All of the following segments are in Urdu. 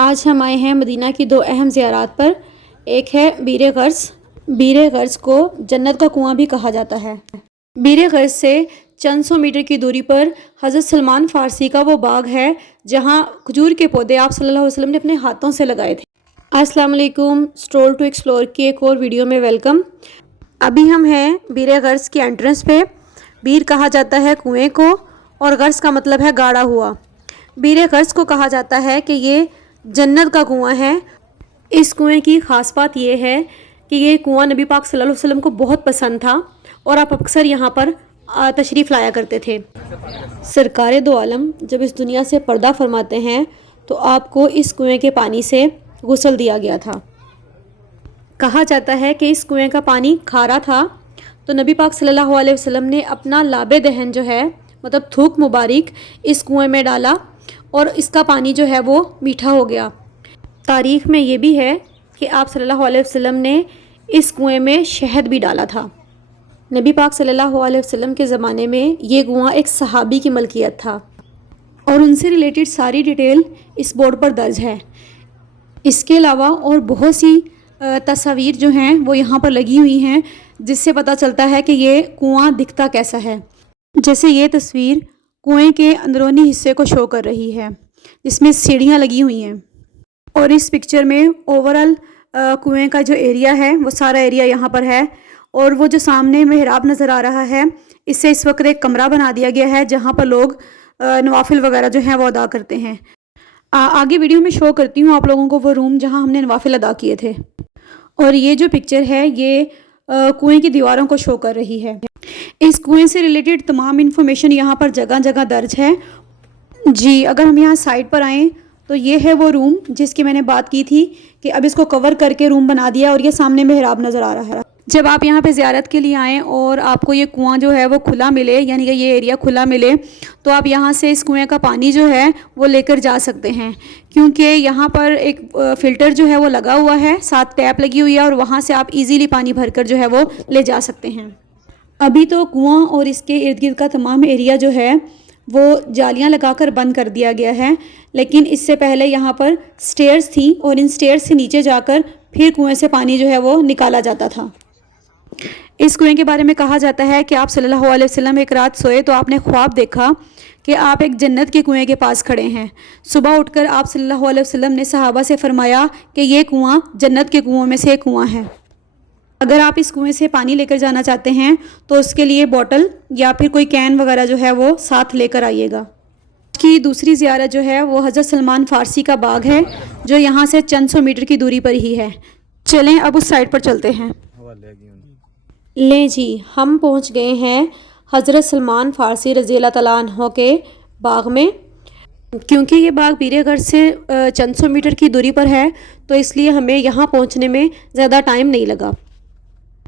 آج ہم آئے ہیں مدینہ کی دو اہم زیارات پر۔ ایک ہے بیر غرس۔ بیر غرس کو جنت کا کنواں بھی کہا جاتا ہے۔ بیر غرس سے چند سو میٹر کی دوری پر حضرت سلمان فارسی کا وہ باغ ہے جہاں کھجور کے پودے آپ صلی اللہ علیہ وسلم نے اپنے ہاتھوں سے لگائے تھے۔ السلام علیکم، سٹرول ٹو ایکسپلور کی ایک اور ویڈیو میں ویلکم۔ ابھی ہم ہیں بیر غرس کی انٹرنس پہ۔ بیر کہا جاتا ہے کنویں کو اور غرس کا مطلب ہے گاڑا ہوا۔ بیر غرس کو کہا جاتا ہے کہ یہ جنت کا کنواں ہے۔ اس کنویں کی خاص بات یہ ہے کہ یہ کنواں نبی پاک صلی اللہ علیہ وسلم کو بہت پسند تھا اور آپ اکثر یہاں پر تشریف لایا کرتے تھے۔ سرکار دو عالم جب اس دنیا سے پردہ فرماتے ہیں تو آپ کو اس کنویں کے پانی سے غسل دیا گیا تھا۔ کہا جاتا ہے کہ اس کنویں کا پانی کھارا تھا تو نبی پاک صلی اللہ علیہ وسلم نے اپنا لاب دہن جو ہے مطلب تھوک مبارک اس کنویں میں ڈالا اور اس کا پانی جو ہے وہ میٹھا ہو گیا۔ تاریخ میں یہ بھی ہے کہ آپ صلی اللہ علیہ وسلم نے اس کنویں میں شہد بھی ڈالا تھا۔ نبی پاک صلی اللہ علیہ وسلم کے زمانے میں یہ کنواں ایک صحابی کی ملکیت تھا اور ان سے ریلیٹڈ ساری ڈیٹیل اس بورڈ پر درج ہے۔ اس کے علاوہ اور بہت سی تصاویر جو ہیں وہ یہاں پر لگی ہوئی ہیں جس سے پتہ چلتا ہے کہ یہ کنواں دکھتا کیسا ہے۔ جیسے یہ تصویر کنویں کے اندرونی حصے کو شو کر رہی ہے جس میں سیڑھیاں لگی ہوئی ہیں، اور اس پکچر میں اوورال کنویں کا جو ایریا ہے وہ سارا ایریا یہاں پر ہے، اور وہ جو سامنے محراب نظر آ رہا ہے اس سے اس وقت ایک کمرہ بنا دیا گیا ہے جہاں پر لوگ نوافل وغیرہ جو ہیں وہ ادا کرتے ہیں۔ آگے ویڈیو میں شو کرتی ہوں آپ لوگوں کو وہ روم جہاں ہم نے نوافل ادا کیے تھے، اور یہ جو پکچر ہے یہ کنویں کی دیواروں کو شو کر رہی ہے۔ اس کنویں سے ریلیٹڈ تمام انفارمیشن یہاں پر جگہ جگہ درج ہے۔ جی اگر ہم یہاں سائڈ پر آئیں تو یہ ہے وہ روم جس کی میں نے بات کی تھی کہ اب اس کو کور کر کے روم بنا دیا، اور یہ سامنے محراب نظر آ رہا ہے۔ جب آپ یہاں پہ زیارت کے لیے آئیں اور آپ کو یہ کنواں جو ہے وہ کھلا ملے، یعنی کہ یہ ایریا کھلا ملے، تو آپ یہاں سے اس کنویں کا پانی جو ہے وہ لے کر جا سکتے ہیں، کیونکہ یہاں پر ایک فلٹر جو ہے وہ لگا ہوا ہے، ساتھ ٹیپ لگی ہوئی ہے، اور وہاں سے آپ ایزیلی پانی بھر کر جو ہے وہ لے جا سکتے ہیں۔ ابھی تو کنواں اور اس کے ارد گرد کا تمام ایریا جو ہے وہ جالیاں لگا کر بند کر دیا گیا ہے، لیکن اس سے پہلے یہاں پر سٹیئرز تھیں اور ان سٹیئرز سے نیچے جا کر پھر کنویں سے پانی جو ہے وہ نکالا جاتا تھا۔ اس کنویں کے بارے میں کہا جاتا ہے کہ آپ صلی اللہ علیہ وسلم ایک رات سوئے تو آپ نے خواب دیکھا کہ آپ ایک جنت کے کنویں کے پاس کھڑے ہیں۔ صبح اٹھ کر آپ صلی اللہ علیہ وسلم نے صحابہ سے فرمایا کہ یہ کنواں جنت کے کنووں میں سے ایک کنواں ہے۔ اگر آپ اس کنویں سے پانی لے کر جانا چاہتے ہیں تو اس کے لیے بوٹل یا پھر کوئی کین وغیرہ جو ہے وہ ساتھ لے کر آئیے گا۔ اس کی دوسری زیارت جو ہے وہ حضرت سلمان فارسی کا باغ ہے جو یہاں سے چند سو میٹر کی دوری پر ہی ہے۔ چلیں اب اس سائڈ پر چلتے ہیں۔ لیں جی ہم پہنچ گئے ہیں حضرت سلمان فارسی رضی اللہ تعالیٰ عنہ کے باغ میں۔ کیونکہ یہ باغ بیر غرس سے چند سو میٹر کی دوری پر ہے تو اس لیے ہمیں یہاں پہنچنے میں زیادہ ٹائم نہیں لگا۔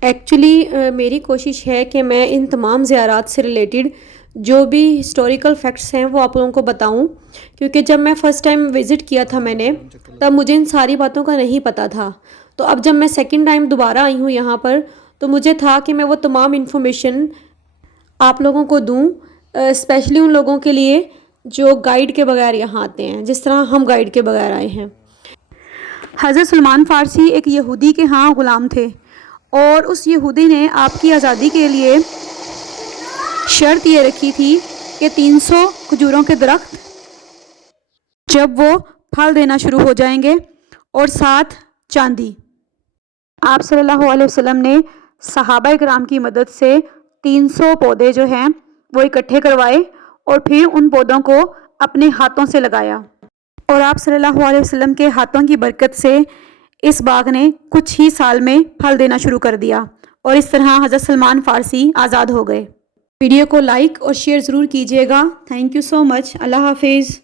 ایکچولی میری کوشش ہے کہ میں ان تمام زیارات سے ریلیٹڈ جو بھی ہسٹوریکل فیکٹس ہیں وہ آپ لوگوں کو بتاؤں، کیونکہ جب میں فرسٹ ٹائم وزٹ کیا تھا میں نے تب مجھے ان ساری باتوں کا نہیں پتہ تھا، تو اب جب میں سیکنڈ ٹائم دوبارہ آئی ہوں یہاں پر تو مجھے تھا کہ میں وہ تمام انفارمیشن آپ لوگوں کو دوں، اسپیشلی ان لوگوں کے لیے جو گائیڈ کے بغیر یہاں آتے ہیں، جس طرح ہم گائیڈ کے بغیر آئے ہیں۔ حضرت سلمان فارسی ایک یہودی کے ہاں غلام تھے، اور اس یہودی نے آپ کی آزادی کے لیے شرط یہ رکھی تھی کہ 300 کھجوروں کے درخت جب وہ پھل دینا شروع ہو جائیں گے اور ساتھ چاندی۔ آپ صلی اللہ علیہ وسلم نے صحابہ کرام کی مدد سے 300 پودے جو ہیں وہ اکٹھے کروائے اور پھر ان پودوں کو اپنے ہاتھوں سے لگایا، اور آپ صلی اللہ علیہ وسلم کے ہاتھوں کی برکت سے اس باغ نے کچھ ہی سال میں پھل دینا شروع کر دیا، اور اس طرح حضرت سلمان فارسی آزاد ہو گئے۔ ویڈیو کو لائک اور شیئر ضرور کیجیے گا۔ تھینک یو سو مچ۔ اللہ حافظ۔